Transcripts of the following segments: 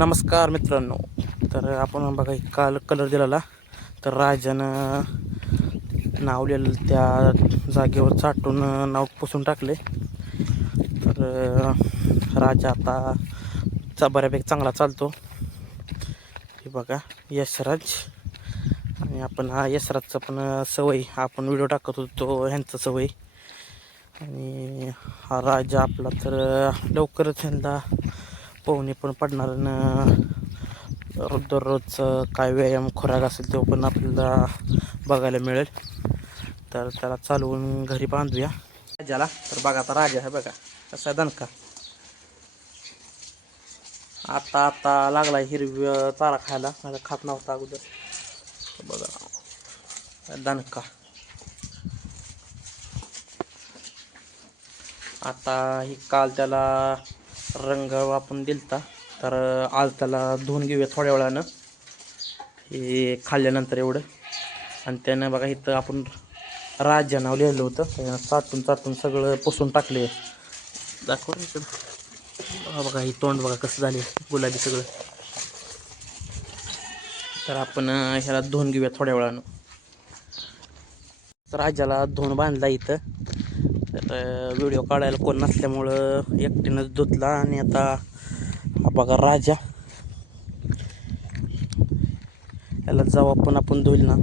नमस्कार मित्रांनो. तर आपण बघा एक काल कलर दिलेला. तर राजानं नाव लिहिलं त्या जागेवर चाटून नाव पुसून टाकले. तर राजा आता चा बऱ्यापैकी चांगला चालतो. हे बघा यशराज. आणि आपण हा यशराजचा पण सवय. आपण व्हिडिओ टाकत होतो ह्यांचा सवय. आणि हा राजा आपला तर लवकरच ह्यांना पोहणे पण पडणार आणि दररोजचं काय व्यायाम खुराक असेल तो पण आपल्याला बघायला मिळेल. तर त्याला चालवून घरी बांधूया राजाला तर बघा आता राजा आहे बघा. कसा आहे दणका? आता आता लागला हिरवी चारा खायला. खात नव्हता अगोदर. बघा दणका. आता ही काल त्याला रंग आपण दिलता. तर आज त्याला धुवून घेऊया थोड्या वेळानं. हे खाल्ल्यानंतर एवढं. आणि त्यानं बघा इथं आपण राज्य नाव लिहिलं होतं. त्यानं चाटून चाटून सगळं पुसून टाकले दाखव बघा ही तोंड बघा कसं झाले गुलाबी सगळं. तर आपण ह्याला धुवून घेऊया थोड्या वेळानं. तर राजाला धुवून बांधला इथं. तर व्हिडिओ काढायला कोण नसल्यामुळं एकटीनंच धुतला आणि आता हा बघा राजा. याला जाऊ पण आपण धुईल ना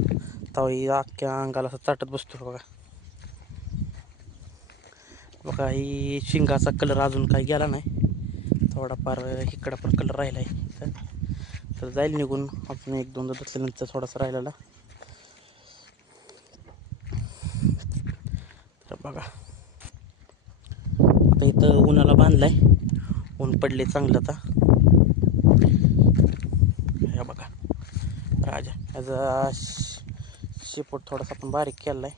तेव्हा अख्ख्या अंगाला असं चाटत बसतो बघा. बघा ही शिंगाचा कलर अजून काही गेला नाही. थोडाफार इकडं पण कलर राहिला आहे तर तर जाईल निघून. आपण एक दोनदा धुतल्यानंतर थोडासा राहिलेला. तर बघा. इथं उन्हाला बांधलाय. ऊन पडले चांगलं आता. हे बघा. राजा याचा शेपूट थोडासा आपण बारीक केलाय.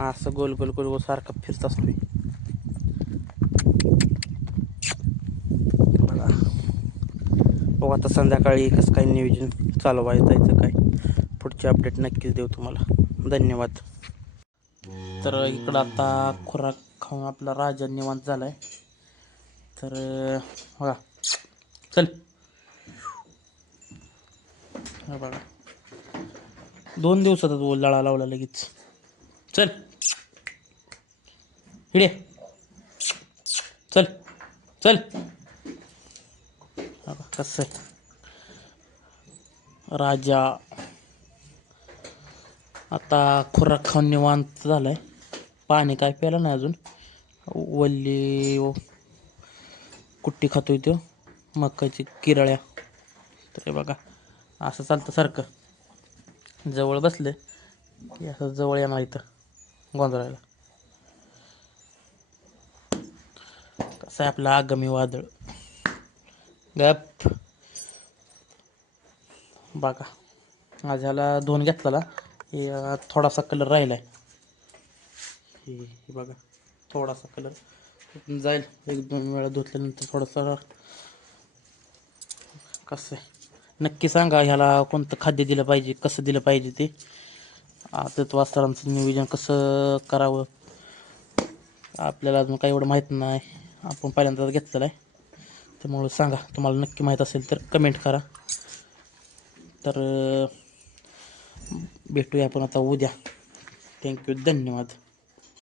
असं गोल गोल गोल गोल सारखं फिरत असतोय बघा. आता संध्याकाळी कसं काय नियोजन चालवायचं जायचं काय. पुढचे अपडेट नक्कीच देऊ तुम्हाला. धन्यवाद. तर इकडं आता खुराक खाऊन आपला राजा निवांत झालाय. तर बघा. चल. बघा. दोन दिवसातच बोल लळा लावला लगेच. चल. हिडे चल. चल. कसं आहे. राजा आता खुराक खाऊन निवांत आहे पाणी काय प्यायला नाही अजून. वल्ली व कुट्टी खातोय तो. मकाची किराळ्या. तर बघा असं चालतं सारखं. जवळ बसले की असं जवळ येणार इथं गोंधळायला. कसं आहे आपलं आगामी वादळ? गप. बघा आज ह्याला धुवून घेतलेला. हे थोडासा कलर राहिला आहे हे हे बघा थोडासा कलर जाईल. एक दोन वेळा धुतल्यानंतर थोडासा कसं आहे. नक्की सांगा ह्याला कोणतं खाद्य दिलं पाहिजे कसं दिलं पाहिजे ते. आता आदतवासरांचं नियोजन कसं करावं आपल्याला अजून काही एवढं माहीत नाही. आपण पहिल्यांदाच घेतलेलं आहे. त्यामुळं सांगा तुम्हाला नक्की माहीत असेल तर कमेंट करा. तर भेटूया आपण आता उद्या. थँक्यू धन्यवाद.